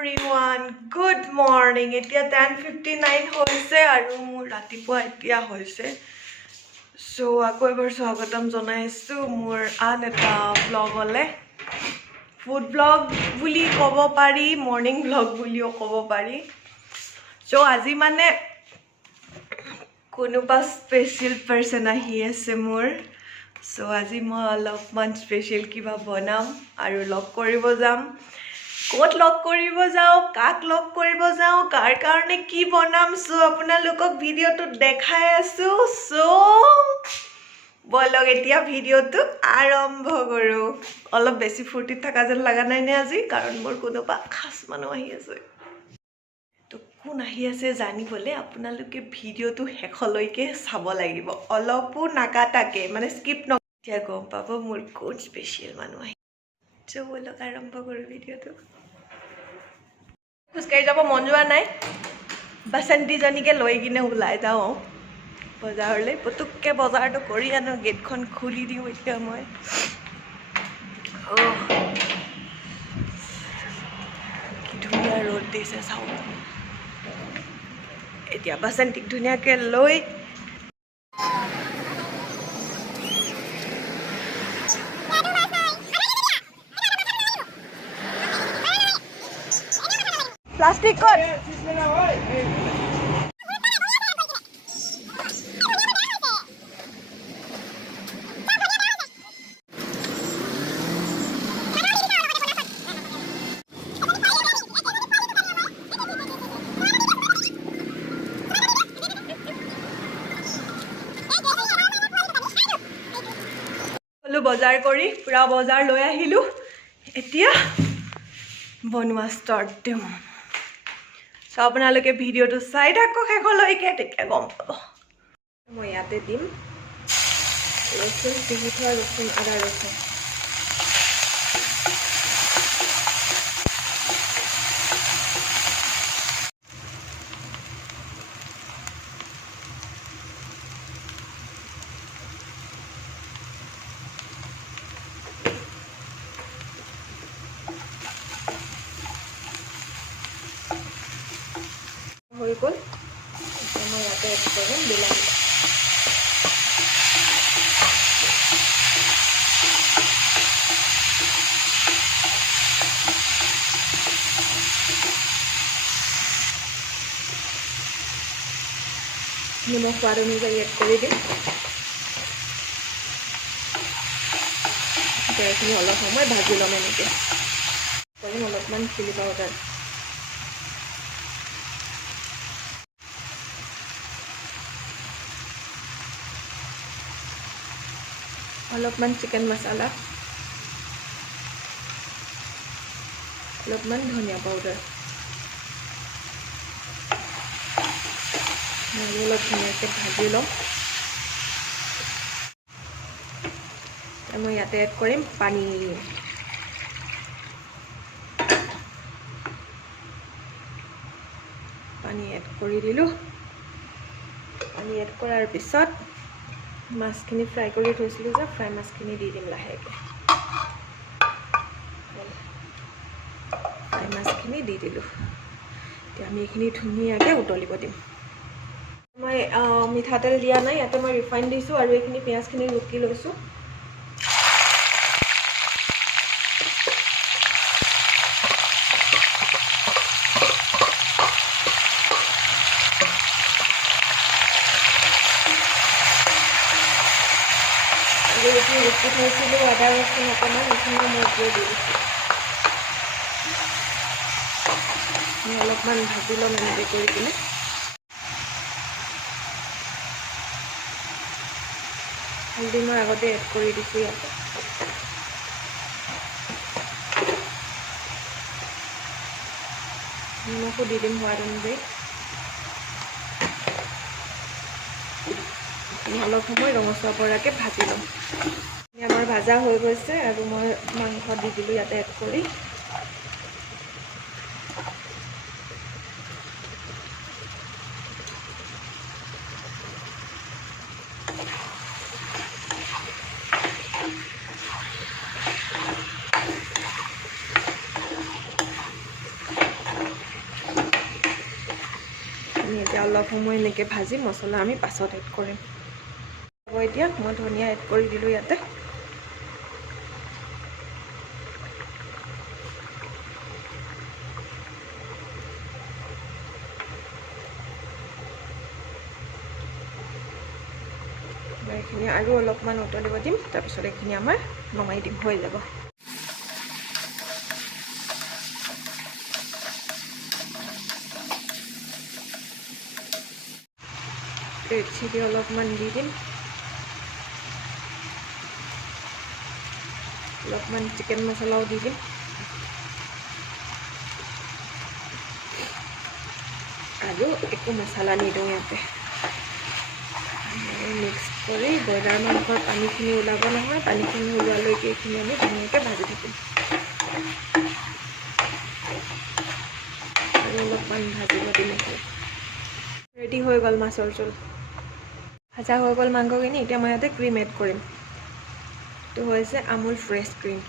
everyone, good morning. Etia 10:59 hoise aru mur ratipua etia hoise. So ako ebar swagatam janaisu mur an eta vlog ole. Food vlog buli kobo pari, morning vlog bulio kobo pari. So aji mane kunuba special person ahi ase mur. So aji moi alopman special kiba banam aru log koribo jam. Kot log koribo jao, kaak log koribo jao, kar karone ki banam so apnalokok video to dekhai asu. So bolog etia video to arambho koru. Olop besi furti thaka jen laga nai ne aji karon mor kunuba khas manuh ahi ase. To কোন আহি আছে জানিবলে আপোনালোকে ভিডিওটো হেখলৈকে চাব লাগিব অলপো নাকাটাকে মানে স্কিপ নকৰিয়া গম পাব মোৰ কোন স্পেশাল মানুহ আহি চলো আৰম্ভ কৰো ভিডিওটো খুচকাই যাব মন যোৱা নাই বাসন্তী জনীকে লৈ কিনে ওলাই যাও বজাৰলৈ পটুককে বজাৰটো কৰি আনো গেটখন খুলি দিও এতিয়া মই কি ধুনীয়া ৰ'দ দিছে চাও এতিয়া বাসন্তীক ধুনীয়াকে লৈ প্লাষ্টিক কত বজাৰ কৰি পুৰা বজাৰ লৈ আহিলো এতিয়া বনোৱা ষ্টাৰ্ট দিম সো আপোনালোকে ভিডিওটো চাই থাকক শেষলৈকে তেতিয়া গম পাব মই ইয়াতে দিম ৰসুন পিহি থোৱা ৰসুন আদা ৰসুন হৈ গ'ল এতিয়া মই ইয়াতে এড কৰিম বিলাহী নিমখ সোৱাদ অনুযায়ী এড কৰি দিম এইখিনি অলপ সময় ভাজি ল'ম এনেকৈ কৰিম অলপমান চিলি পাউডাৰ অলপমান চিকেন মছলা অলপমান ধনিয়া পাউডাৰ অলপ ধুনীয়াকৈ ভাজি ল'ম মই ইয়াতে এড কৰিম পানী এড কৰি দিলোঁ পানী এড কৰাৰ পিছত মাছখিনি ফ্ৰাই কৰি থৈছিলোঁ যে ফ্ৰাই মাছখিনি দি দিম লাহেকৈ ফ্ৰাই মাছখিনি দি দিলোঁ এতিয়া আমি এইখিনি ধুনীয়াকৈ উতলিব দিম মই মিঠাতেল দিয়া নাই ইয়াতে মই ৰিফাইন দিছোঁ আৰু এইখিনি পিঁয়াজখিনি ৰুকি লৈছোঁ ৰুকি থৈছিলোঁ আদা ৰচুন অকণমান এইখিনি মই দিয়ে দি দিছোঁ অলপমান ভাজি ল'ম এনেকৈ কৰি কিনে হালধি মই আগতে এড কৰি দিছোঁ ইয়াতে নিমখো দি দিম সোৱাদ অনুযায়ী অলপ সময় ৰঙচুৱা পৰাকৈ ভাজি ল'ম আমাৰ ভাজা হৈ গৈছে আৰু মই মাংস দি দিলোঁ ইয়াতে এড কৰি এতিয়া অলপ সময় এনেকৈ ভাজি মছলা আমি পাছত এড কৰিম এতিয়া মই ধনিয়া এড কৰি দিলোঁ ইয়াতে এইখিনি আৰু অলপমান উতলিব দিম তাৰপিছত এইখিনি আমাৰ নমাই দিম হৈ যাব ৰেড চিলি অলপমান দি দিম অলপমান চিকেন মছলাও দি দিম আৰু একো মছলা নিদিওঁ ইয়াতে মিক্স কৰি ব্ৰইলাৰ মাংসৰ পানীখিনি ওলাব নহয় পানীখিনি ওলোৱালৈকে এইখিনি আমি ধুনীয়াকৈ ভাজি থাকিম আৰু অলপমান ভাজিব দিম ৰেডি হৈ গ'ল মাছৰ জোল ভাজা হৈ গ'ল মাংসখিনি এতিয়া মই ইয়াতে ক্ৰীম এড কৰিম এইটো হৈছে আমুল ফ্ৰেছ ক্ৰীম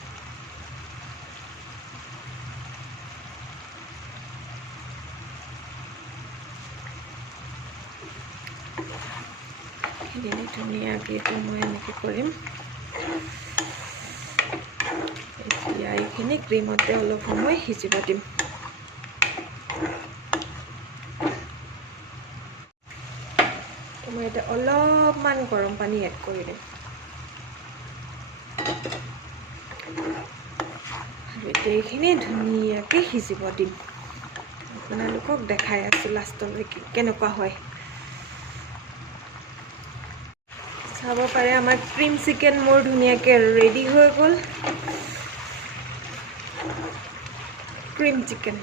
ধুনীয়াকৈ এইটো মই এনেকৈ কৰিম এতিয়া এইখিনি ক্ৰীমতে অলপ সময় সিজিব দিম মই এতিয়া অলপমান গৰম পানী এড কৰি দিম আৰু এতিয়া এইখিনি ধুনীয়াকৈ সিজিব দিম আপোনালোকক দেখাই আছোঁ লাষ্টলৈকে কেনেকুৱা হয় চাব পাৰে আমাৰ ক্ৰীম চিকেন মোৰ ধুনীয়াকৈ ৰেডি হৈ গ'ল ক্ৰীম চিকেন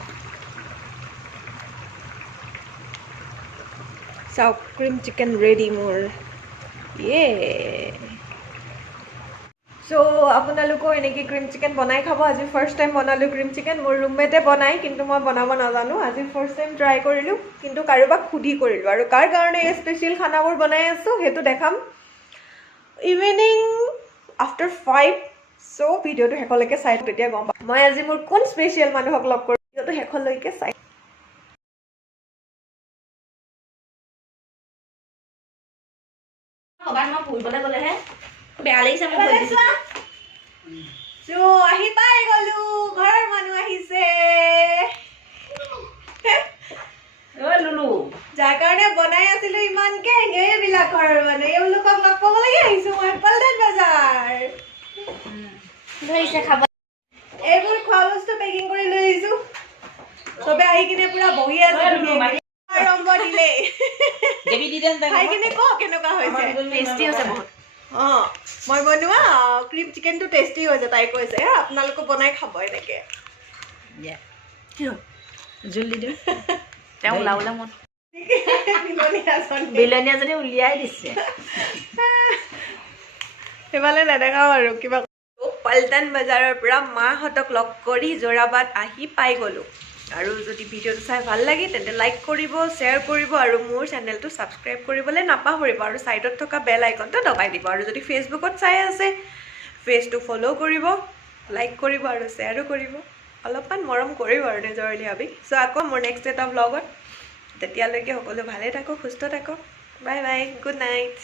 চাওক ক্ৰীম চিকেন ৰেডি মোৰ চ' আপোনালোকেও এনেকৈ ক্ৰীম চিকেন বনাই খাব আজি ফাৰ্ষ্ট টাইম বনালোঁ ক্ৰীম চিকেন মোৰ ৰুমমেটে বনাই কিন্তু মই বনাব নাজানো আজি ফাৰ্ষ্ট টাইম ট্ৰাই কৰিলোঁ কিন্তু কাৰোবাক সুধি কৰিলোঁ আৰু কাৰ কাৰণে এই স্পেচিয়েল খানাবোৰ বনাই আছোঁ সেইটো দেখাম ইভিনিং আফটাৰ 5 চ' ভিডিঅ'টো শেষলৈকে চাই তেতিয়া গম পাম মই আজি মোৰ কোন স্পেচিয়েল মানুহক লগ কৰোঁ ভিডিঅ'টো শেষলৈকে চাই ফুৰিবলৈ গ'লেহে বেয়া লাগিছে মোক আহি পাই গ'লো ঘৰৰ মানুহ আহিছে লুলু যাৰ কাৰণে বনাই আছিলো ইমানকে এইবিলাকৰ মানে এওঁলোকক লগ পাবলৈকে আহিছো মই পাল্টান বাজাৰ ধৰিছে খাব এইবোৰ খোৱা বস্তু পেকিং কৰি লৈ আহিছো চবে আহি কিনে পুৰা বহি আছে আৰম্ভ দিলে খাই কিনে ক কেনেকুৱা হৈছে টেষ্টি হৈছে বহুত মই বনোৱা ক্ৰীম চিকেনটো টেষ্টি হৈছে তাই কৈছে আপোনালোকে বনাই খাব এনেকে জোল দি দিওঁ তেওঁ ওলাবলৈ মন বিলনীয়াজনী উলিয়াই দিছে সেইফালে নেদেখাওঁ আৰু কিবা পাল্টান বজাৰৰ পৰা মাহঁতক লগ কৰি যোৰাবাট আহি পাই গ'লোঁ আৰু যদি ভিডিঅ'টো চাই ভাল লাগে তেন্তে লাইক কৰিব শ্বেয়াৰ কৰিব আৰু মোৰ চেনেলটো ছাবস্ক্ৰাইব কৰিবলৈ নাপাহৰিব আৰু ছাইডত থকা বেল আইকনটো দবাই দিব আৰু যদি ফেচবুকত চাই আছে পেজটো ফ'ল' কৰিব লাইক কৰিব আৰু শ্বেয়াৰো কৰিব অলপমান মৰম কৰিব আৰু নিজৰলি ভাবি চ' আকৌ মোৰ নেক্সট এটা ব্লগত তেতিয়ালৈকে সকলো ভালে থাকক সুস্থ থাকক বাই বাই গুড নাইট